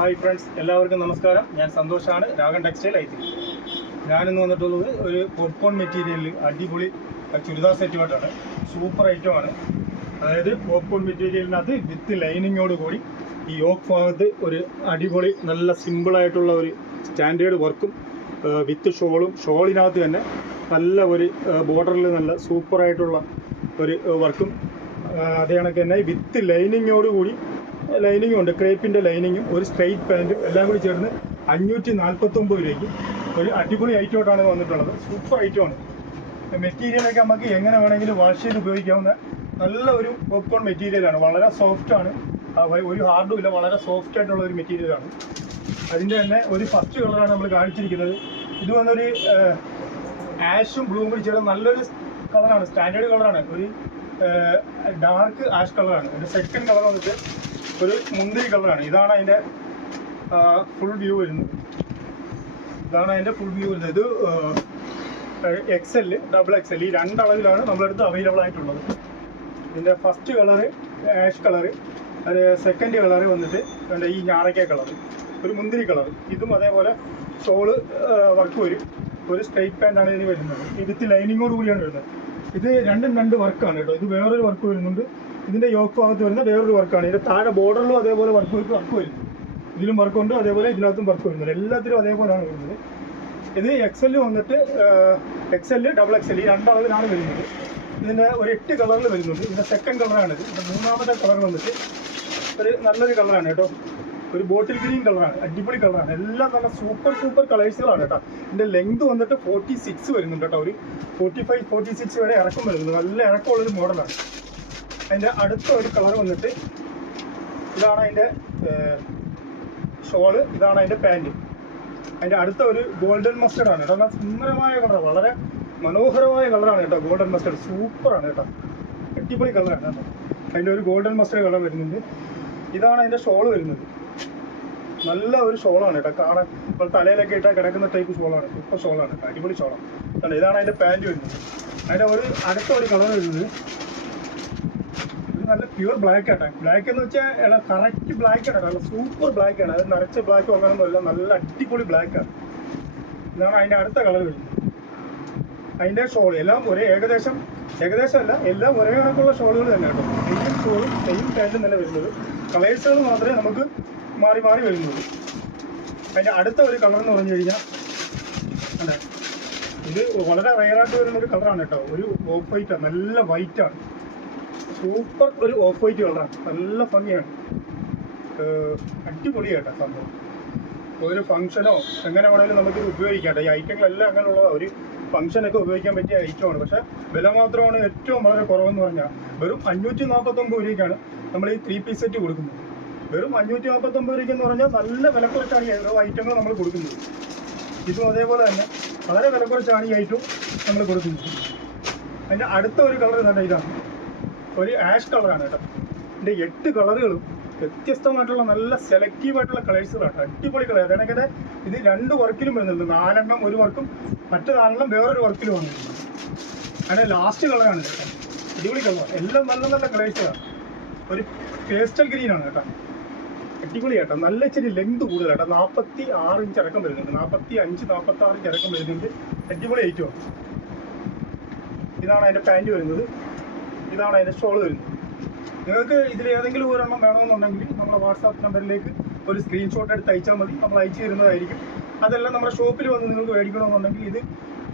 Hi friends എല്ലാവർക്കും നമസ്കാരം. ഞാൻ സന്തോഷാണ്. രാഗൻ ടെക്സ്റ്റൈൽ ഐറ്റി ഞാനിന്ന് വന്നിട്ടുള്ളത് ഒരു പോപ്കോൺ മെറ്റീരിയലിൽ അടിപൊളി ചുരിദാർ സെറ്റുമായിട്ടാണ് സൂപ്പർ ഐറ്റമാണ് അതായത് പോപ്കോൺ മെറ്റീരിയലിനകത്ത് വിത്ത് ലൈനിങ്ങോട് കൂടി ഈ യോക്ക് ഭാഗത്ത് ഒരു അടിപൊളി നല്ല സിമ്പിളായിട്ടുള്ള ഒരു സ്റ്റാൻഡേർഡ് വർക്കും വിത്ത് ഷോളും ഷോളിനകത്ത് തന്നെ നല്ല ഒരു ബോർഡറിൽ നല്ല സൂപ്പറായിട്ടുള്ള ഒരു വർക്കും അതേ കണക്ക് തന്നെ വിത്ത് ലൈനിങ്ങോട് കൂടി ലൈനിങ്ങും ഉണ്ട്. ക്രേപ്പിന്റെ ലൈനിങ്ങും ഒരു സ്ട്രെയിറ്റ് പാന്റും എല്ലാം കൂടി ചേർന്ന് അഞ്ഞൂറ്റി നാൽപ്പത്തൊമ്പത് രൂപയ്ക്ക് ഒരു അടിപൊളി ഐറ്റം ഐറ്റമായിട്ടാണ് വന്നിട്ടുള്ളത്. സൂപ്പർ ഐറ്റം ആണ്. മെറ്റീരിയലൊക്കെ നമുക്ക് എങ്ങനെ വേണമെങ്കിലും വാഷ് ചെയ്ത് ഉപയോഗിക്കാവുന്ന നല്ല ഒരു പോപ്കോൺ മെറ്റീരിയലാണ് വളരെ സോഫ്റ്റ് ആണ്. ഒരു ഹാർഡും ഇല്ല വളരെ സോഫ്റ്റ് ആയിട്ടുള്ള ഒരു മെറ്റീരിയലാണ് അതിന്റെ തന്നെ ഒരു ഫസ്റ്റ് കളറാണ് നമ്മൾ കാണിച്ചിരിക്കുന്നത്. ഇത് വന്നൊരു ആഷും ബ്ലൂവും കൂടി ചേർന്ന നല്ലൊരു കളറാണ് സ്റ്റാൻഡേർഡ് കളറാണ് ഒരു ഡാർക്ക് ആഷ് കളറാണ് ഒരു സെക്കൻഡ് കളർ വന്നിട്ട് ഒരു മുന്തിരി കളറാണ്. ഇതാണ് അതിന്റെ ഫുൾ വ്യൂ വരുന്നത്. ഇതാണ് അതിന്റെ ഫുൾ വ്യൂ വരുന്നത്. ഇത് X L double X L ഈ രണ്ടളവിലാണ് നമ്മളടുത്ത് അവൈലബിൾ ആയിട്ടുള്ളത്. ഇതിന്റെ ഫസ്റ്റ് കളറ് ആഷ് കളറ് അത് സെക്കൻഡ് കളറ് വന്നിട്ട് ഈ ഞാറയ്ക്ക കളറ് ഒരു മുന്തിരി കളർ ഇതും അതേപോലെ ഷോൾ വർക്ക് വരും. ഒരു സ്ട്രൈറ്റ് പാന്റാണ് ഇതിന് വരുന്നത്. ഇതിൽ ലൈനിങ്ങോട് കൂടിയാണ് വരുന്നത്. ഇത് രണ്ടും രണ്ട് വർക്കാണ് കേട്ടോ. ഇത് വേറൊരു വർക്ക് വരുന്നുണ്ട്. ഇതിന്റെ യോക്ക് ഭാഗത്ത് വരുന്ന വേറൊരു വർക്കാണ്. ഇതിന്റെ താഴെ ബോർഡറിലും അതേപോലെ വർക്ക് വർക്ക് വരും. ഇതിലും വർക്ക് ഉണ്ട് അതേപോലെ ഇതിനകത്തും വർക്ക് വരുന്നുണ്ട്. എല്ലാത്തിലും അതേപോലെയാണ് വരുന്നത്. ഇത് എക്സെൽ വന്നിട്ട് എക്സെൽ ഡബിൾ എക്സൽ ഈ രണ്ടളവിലാണ് വരുന്നത്. ഇതിന്റെ ഒരു എട്ട് കളറിൽ വരുന്നുണ്ട്. ഇതിന്റെ സെക്കൻഡ് കളറാണ് ഇത്. ഇതിന്റെ മൂന്നാമത്തെ കളർ വന്നിട്ട് ഒരു നല്ലൊരു കളറാണ് കേട്ടോ. ഒരു ബോട്ടിൽ ഗ്രീൻ കളറാണ് അടിപൊളി കളറാണ് എല്ലാം നല്ല സൂപ്പർ സൂപ്പർ കളേഴ്സുകളാണ് കേട്ടോ. ഇതിന്റെ ലെങ്ത് വന്നിട്ട് ഫോർട്ടി സിക്സ് വരുന്നുണ്ട് കേട്ടോ. ഒരു ഫോർട്ടി ഫൈവ് ഫോർട്ടി സിക്സ് വരെ ഇറക്കം വരുന്നുണ്ട് നല്ല ഇറക്കമുള്ളൊരു മോഡലാണ് അതിന്റെ അടുത്ത ഒരു കളർ വന്നിട്ട് ഇതാണ് അതിന്റെ ഷോൾ ഇതാണ് അതിന്റെ പാന്റ്. അതിന്റെ അടുത്ത ഒരു ഗോൾഡൻ മസ്റ്റർഡ് ആണ് കേട്ടോ. എന്നാൽ സുന്ദരമായ കളർ വളരെ മനോഹരമായ കളറാണ് കേട്ടോ ഗോൾഡൻ മസ്റ്റർഡ് സൂപ്പറാണ് കേട്ടോ. അടിപൊളി കളറാണ് കേട്ടോ. അതിന്റെ ഒരു ഗോൾഡൻ മസ്റ്റർഡ് കളർ വരുന്നുണ്ട്. ഇതാണ് അതിന്റെ ഷോൾ വരുന്നത്. നല്ല ഒരു ഷോളാണ് കേട്ടോ. കാണാൻ ഇപ്പോൾ തലയിലൊക്കെ ഇട്ടാൽ കിടക്കുന്ന ടൈപ്പ് ഷോളാണ്. സൂപ്പർ ഷോളാണ് കേട്ടോ. അടിപൊളി ഷോളാണ്. ഇതാണ് അതിന്റെ പാന്റ് വരുന്നത്. അതിന്റെ ഒരു അടുത്ത ഒരു കളർ വരുന്നത്. നല്ല പ്യൂർ ബ്ലാക്ക് ആട്ടെ ബ്ലാക്ക് എന്ന് വെച്ചാൽ കറക്റ്റ് ബ്ലാക്ക് ആണ്. നല്ല സൂപ്പർ ബ്ലാക്ക് ആണ്. അത് നിറച്ച ബ്ലാക്ക് അങ്ങനൊന്നുമല്ല നല്ല അടിപൊളി ബ്ലാക്ക് ആണ്. ഇതാണ് അതിന്റെ അടുത്ത കളർ വരുന്നത്. അതിന്റെ ഷോൾ എല്ലാം ഒരേ ഏകദേശം ഏകദേശം അല്ല എല്ലാം ഒരേ കണക്കുള്ള ഷോളുകൾ തന്നെ കേട്ടോ. സെയിം ഷോളും സെയിം പാന്റും തന്നെ വരുന്നത്. കളേഴ്സുകൾ മാത്രമേ നമുക്ക് മാറി മാറി വരുന്നുള്ളൂ. അതിന്റെ അടുത്ത ഒരു കളർ എന്ന് പറഞ്ഞു കഴിഞ്ഞാൽ അതെ ഇത് വളരെ റയറായിട്ട് വരുന്ന ഒരു കളറാണ് കേട്ടോ. ഒരു ഓഫ് വൈറ്റാണ് നല്ല വൈറ്റാണ് സൂപ്പർ ഒരു ഓഫ് വൈറ്റ് കളറാണ് നല്ല ഭംഗിയാണ്. അടിപൊളി കേട്ടോ സംഭവം. ഒരു ഫംഗ്ഷനോ എങ്ങനെ വേണമെങ്കിലും നമുക്കിത് ഉപയോഗിക്കാം ഈ ഐറ്റങ്ങളെല്ലാം അങ്ങനെയുള്ളതാണ് ഒരു ഫംഗ്ഷനൊക്കെ ഉപയോഗിക്കാൻ പറ്റിയ ഐറ്റമാണ് പക്ഷേ വില മാത്രമാണ് ഏറ്റവും വളരെ കുറവെന്ന് പറഞ്ഞാൽ വെറും അഞ്ഞൂറ്റി നാൽപ്പത്തൊമ്പത് രൂപയ്ക്കാണ് നമ്മൾ ഈ ത്രീ പീസ് സെറ്റ് കൊടുക്കുന്നത്. വെറും അഞ്ഞൂറ്റി നാൽപ്പത്തൊമ്പത് രൂപയ്ക്ക് എന്ന് പറഞ്ഞാൽ നല്ല വില കുറച്ചാണ് ഓരോ ഐറ്റങ്ങൾ നമ്മൾ കൊടുക്കുന്നത്. ഇതും അതേപോലെ തന്നെ വളരെ വില കുറച്ചാണ് ഈ ഐറ്റവും നമ്മൾ കൊടുക്കുന്നത്. അതിന്റെ അടുത്ത ഒരു കളർ തന്നെ ഇതാണ്. ഒരു ആഷ് കളറാണ് കേട്ടോ. ഇതിന്റെ എട്ട് കളറുകളും വ്യത്യസ്തമായിട്ടുള്ള നല്ല സെലക്റ്റീവ് ആയിട്ടുള്ള കളേഴ്സുകളാണ് അടിപൊളി കളർ അതാണെങ്കിൽ ഇത് രണ്ട് വർക്കിലും വരുന്നുണ്ട്. നാലെണ്ണം ഒരു വർക്കും മറ്റു നാലെണ്ണം വേറൊരു വർക്കിലും വന്നിട്ടുണ്ട്. അങ്ങനെ ലാസ്റ്റ് കളറാണ് കേട്ടോ. അടിപൊളി കളർ എല്ലാം നല്ല നല്ല കളേഴ്സുകളാണ് ഒരു പേസ്റ്റൽ ഗ്രീനാണ് കേട്ടോ. അടിപൊളി കേട്ടോ നല്ല ഇച്ചിരി ലെങ്ത് കൂടുതൽ കേട്ടോ. നാൽപ്പത്തി ആറ് ഇഞ്ച് ഇറക്കം വരുന്നുണ്ട്. നാൽപ്പത്തി അഞ്ച് നാൽപ്പത്തി ആറ് ഇഞ്ച് ഇറക്കം വരുന്നുണ്ട്. അടിപൊളി ഐറ്റമാണ് ഇതാണ് അതിന്റെ പാന്റ് വരുന്നത്. ഇതാണ് അതിന്റെ ഷോൾ വരുന്നത്. നിങ്ങൾക്ക് ഇതിൽ ഏതെങ്കിലും ഒരെണ്ണം വേണമെന്നുണ്ടെങ്കിൽ നമ്മുടെ വാട്സാപ്പ് നമ്പറിലേക്ക് ഒരു സ്ക്രീൻഷോട്ട് എടുത്ത് അയച്ചാൽ മതി. നമ്മൾ അയച്ചു തരുന്നതായിരിക്കും. അതെല്ലാം നമ്മുടെ ഷോപ്പിൽ വന്ന് നിങ്ങൾക്ക് മേടിക്കണമെന്നുണ്ടെങ്കിൽ ഇത്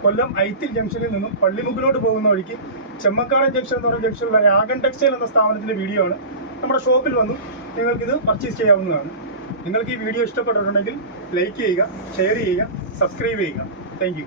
കൊല്ലം ഐത്തിൽ ജംഗ്ഷനിൽ നിന്നും പള്ളിമുമ്പിലോട്ട് പോകുന്ന വഴിക്ക് ചെമ്മക്കാടൻ ജംഗ്ഷൻ എന്ന് പറയുന്ന ജംഗ്ഷനിലുള്ള രാഗൻ ടെക്സ്റ്റൈൽ എന്ന സ്ഥാപനത്തിന്റെ വീഡിയോ ആണ്. നമ്മുടെ ഷോപ്പിൽ വന്നും നിങ്ങൾക്കിത് പർച്ചേസ് ചെയ്യാവുന്നതാണ്. നിങ്ങൾക്ക് ഈ വീഡിയോ ഇഷ്ടപ്പെട്ടിട്ടുണ്ടെങ്കിൽ ലൈക്ക് ചെയ്യുക ഷെയർ ചെയ്യുക സബ്സ്ക്രൈബ് ചെയ്യുക. താങ്ക്